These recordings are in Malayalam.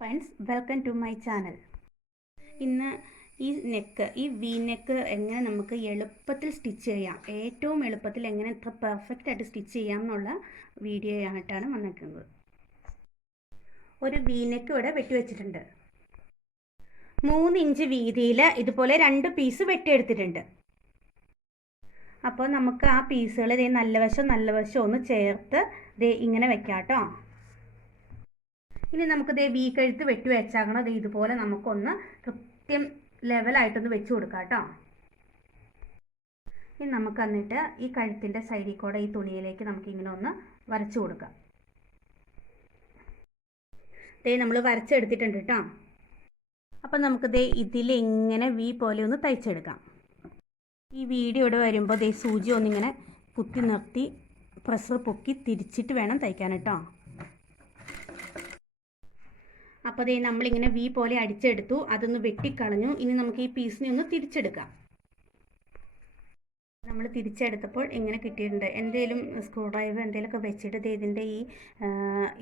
Friends, welcome to my channel. ഇന്ന് ഈ വി നെക്ക് എങ്ങനെ നമുക്ക് എളുപ്പത്തിൽ സ്റ്റിച്ച് ചെയ്യാം, ഏറ്റവും എളുപ്പത്തിൽ എങ്ങനെ ഇത്ര പെർഫെക്റ്റ് ആയിട്ട് സ്റ്റിച്ച് ചെയ്യാം എന്നുള്ള വീഡിയോ ആയിട്ടാണ് വന്നിരിക്കുന്നത്. ഒരു വി നെക്ക് ഇവിടെ വെട്ടിവെച്ചിട്ടുണ്ട്. 3 ഇഞ്ച് വീതിയിൽ ഇതുപോലെ 2 പീസ് വെട്ടിയെടുത്തിട്ടുണ്ട്. അപ്പോൾ നമുക്ക് ആ പീസുകൾ നല്ല വശം ഒന്ന് ചേർത്ത് ഇങ്ങനെ വെക്കാം കേട്ടോ. ഇനി നമുക്ക് വി കഴുത്ത് വെട്ടി വെച്ചാകണം. ഇതുപോലെ നമുക്കൊന്ന് കൃത്യം ലെവലായിട്ടൊന്ന് വെച്ച് കൊടുക്കാം കേട്ടോ. ഇനി നമുക്ക് എന്നിട്ട് ഈ കഴുത്തിൻ്റെ സൈഡിൽ കൂടെ ഈ തുണിയിലേക്ക് നമുക്കിങ്ങനെ ഒന്ന് വരച്ചു കൊടുക്കാം. നമ്മൾ വരച്ചെടുത്തിട്ടുണ്ട് കേട്ടോ. അപ്പം നമുക്ക് ഇതിലിങ്ങനെ വി പോലെ ഒന്ന് തയ്ച്ചെടുക്കാം. ഈ വീഡിയോ ഇവിടെ വരുമ്പോൾ സൂചി ഒന്നിങ്ങനെ കുത്തി നിർത്തി പ്രഷർ പൊക്കി തിരിച്ചിട്ട് വേണം തയ്ക്കാൻ കേട്ടോ. അപ്പോൾ നമ്മളിങ്ങനെ വി പോലെ അടിച്ചെടുത്തു, അതൊന്ന് വെട്ടിക്കളഞ്ഞു. ഇനി നമുക്ക് ഈ പീസിനെ ഒന്ന് തിരിച്ചെടുക്കാം. നമ്മൾ തിരിച്ചെടുത്തപ്പോൾ എങ്ങനെ കിട്ടിയിട്ടുണ്ട്, എന്തെങ്കിലും സ്ക്രൂ ഡ്രൈവർ എന്തെങ്കിലുമൊക്കെ വെച്ചിട്ട് ഇതിൻ്റെ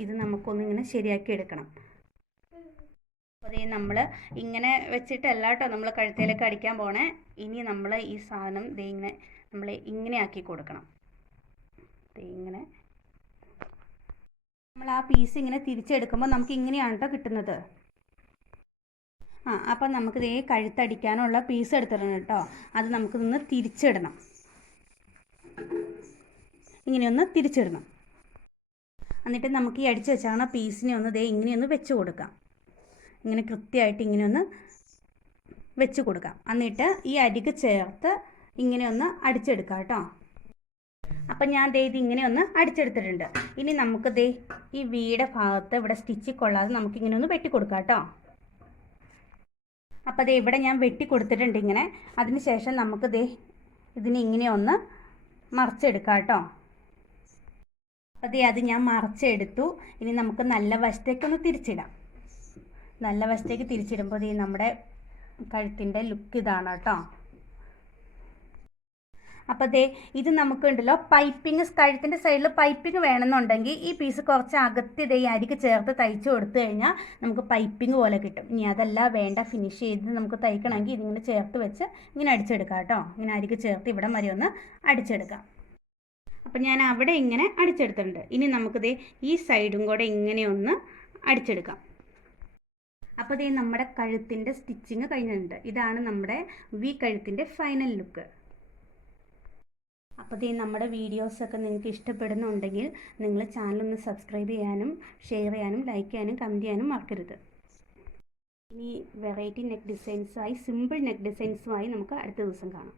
ഇത് നമുക്കൊന്നിങ്ങനെ ശരിയാക്കി എടുക്കണം. അപ്പോൾ നമ്മൾ ഇങ്ങനെ വെച്ചിട്ടല്ല കേട്ടോ നമ്മൾ കഴുത്തേലേക്ക് അടിക്കാൻ പോണേ. ഇനി നമ്മൾ ഈ സാധനം ഇങ്ങനെ ആക്കി കൊടുക്കണം. ഇങ്ങനെ നമ്മൾ ആ പീസ് ഇങ്ങനെ തിരിച്ചെടുക്കുമ്പോൾ നമുക്ക് ഇങ്ങനെയാണ് കേട്ടോ കിട്ടുന്നത്. അപ്പം നമുക്ക് കഴുത്തടിക്കാനുള്ള പീസ് എടുത്തിടണം കേട്ടോ. അത് നമുക്ക് നിന്ന് തിരിച്ചിടണം, ഇങ്ങനെയൊന്ന് തിരിച്ചിടണം. എന്നിട്ട് നമുക്ക് ഈ അടിച്ച് വെച്ചാൽ പീസിനെ ഒന്ന് ഇങ്ങനെയൊന്ന് വെച്ച് കൊടുക്കാം. ഇങ്ങനെ കൃത്യമായിട്ട് ഇങ്ങനെയൊന്ന് വെച്ച് കൊടുക്കാം. എന്നിട്ട് ഈ അരിക്ക് ചേർത്ത് ഇങ്ങനെയൊന്ന് അടിച്ചെടുക്കാം കേട്ടോ. അപ്പം ഞാൻ ഇങ്ങനെ ഒന്ന് അടിച്ചെടുത്തിട്ടുണ്ട്. ഇനി നമുക്ക് ഈ വീടെ ഭാഗത്ത് ഇവിടെ സ്റ്റിച്ച് കൊള്ളാതെ നമുക്കിങ്ങനെ ഒന്ന് വെട്ടിക്കൊടുക്കാം കേട്ടോ. അപ്പോൾ ഇവിടെ ഞാൻ വെട്ടി കൊടുത്തിട്ടുണ്ട് ഇങ്ങനെ. അതിന് ശേഷം നമുക്ക് ഇതിനെ ഇങ്ങനെ ഒന്ന് മറിച്ചെടുക്കാം കേട്ടോ. അപ്പോൾ അത് ഞാൻ മറിച്ചെടുത്തു. ഇനി നമുക്ക് നല്ല വശത്തേക്കൊന്ന് തിരിച്ചിടാം. നല്ല വശത്തേക്ക് തിരിച്ചിടുമ്പോൾ നമ്മുടെ കഴുത്തിൻ്റെ ലുക്ക് ഇതാണ് കേട്ടോ. അപ്പോൾ ഇത് നമുക്കുണ്ടല്ലോ പൈപ്പിങ്, കഴുത്തിൻ്റെ സൈഡിൽ പൈപ്പിങ് വേണമെന്നുണ്ടെങ്കിൽ ഈ പീസ് കുറച്ച് അകത്ത് ഈ അരിക്ക് ചേർത്ത് തയ്ച്ച് കൊടുത്തു കഴിഞ്ഞാൽ നമുക്ക് പൈപ്പിങ് പോലെ കിട്ടും. ഇനി അതല്ല വേണ്ട, ഫിനിഷ് ചെയ്ത് നമുക്ക് തയ്ക്കണമെങ്കിൽ ഇതിങ്ങനെ ചേർത്ത് വെച്ച് ഇങ്ങനെ അടിച്ചെടുക്കാം കേട്ടോ. ഇങ്ങനെ അരിക്ക് ചേർത്ത് ഇവിടം വരെ ഒന്ന് അടിച്ചെടുക്കാം. അപ്പം ഞാൻ അവിടെ ഇങ്ങനെ അടിച്ചെടുത്തിട്ടുണ്ട്. ഇനി നമുക്ക് ഈ സൈഡും കൂടെ ഇങ്ങനെ ഒന്ന് അടിച്ചെടുക്കാം. അപ്പോൾ നമ്മുടെ കഴുത്തിൻ്റെ സ്റ്റിച്ചിങ് കഴിഞ്ഞിട്ടുണ്ട്. ഇതാണ് നമ്മുടെ വി കഴുത്തിൻ്റെ ഫൈനൽ ലുക്ക്. അപ്പോൾ നമ്മുടെ വീഡിയോസൊക്കെ നിങ്ങൾക്ക് ഇഷ്ടപ്പെടുന്നുണ്ടെങ്കിൽ നിങ്ങൾ ചാനലൊന്ന് സബ്സ്ക്രൈബ് ചെയ്യാനും ഷെയർ ചെയ്യാനും ലൈക്ക് ചെയ്യാനും കമൻറ്റ് ചെയ്യാനും മറക്കരുത്. ഇനി വെറൈറ്റി നെക്ക് ഡിസൈൻസുമായി, സിമ്പിൾ നെക്ക് ഡിസൈൻസുമായി നമുക്ക് അടുത്ത ദിവസം കാണാം.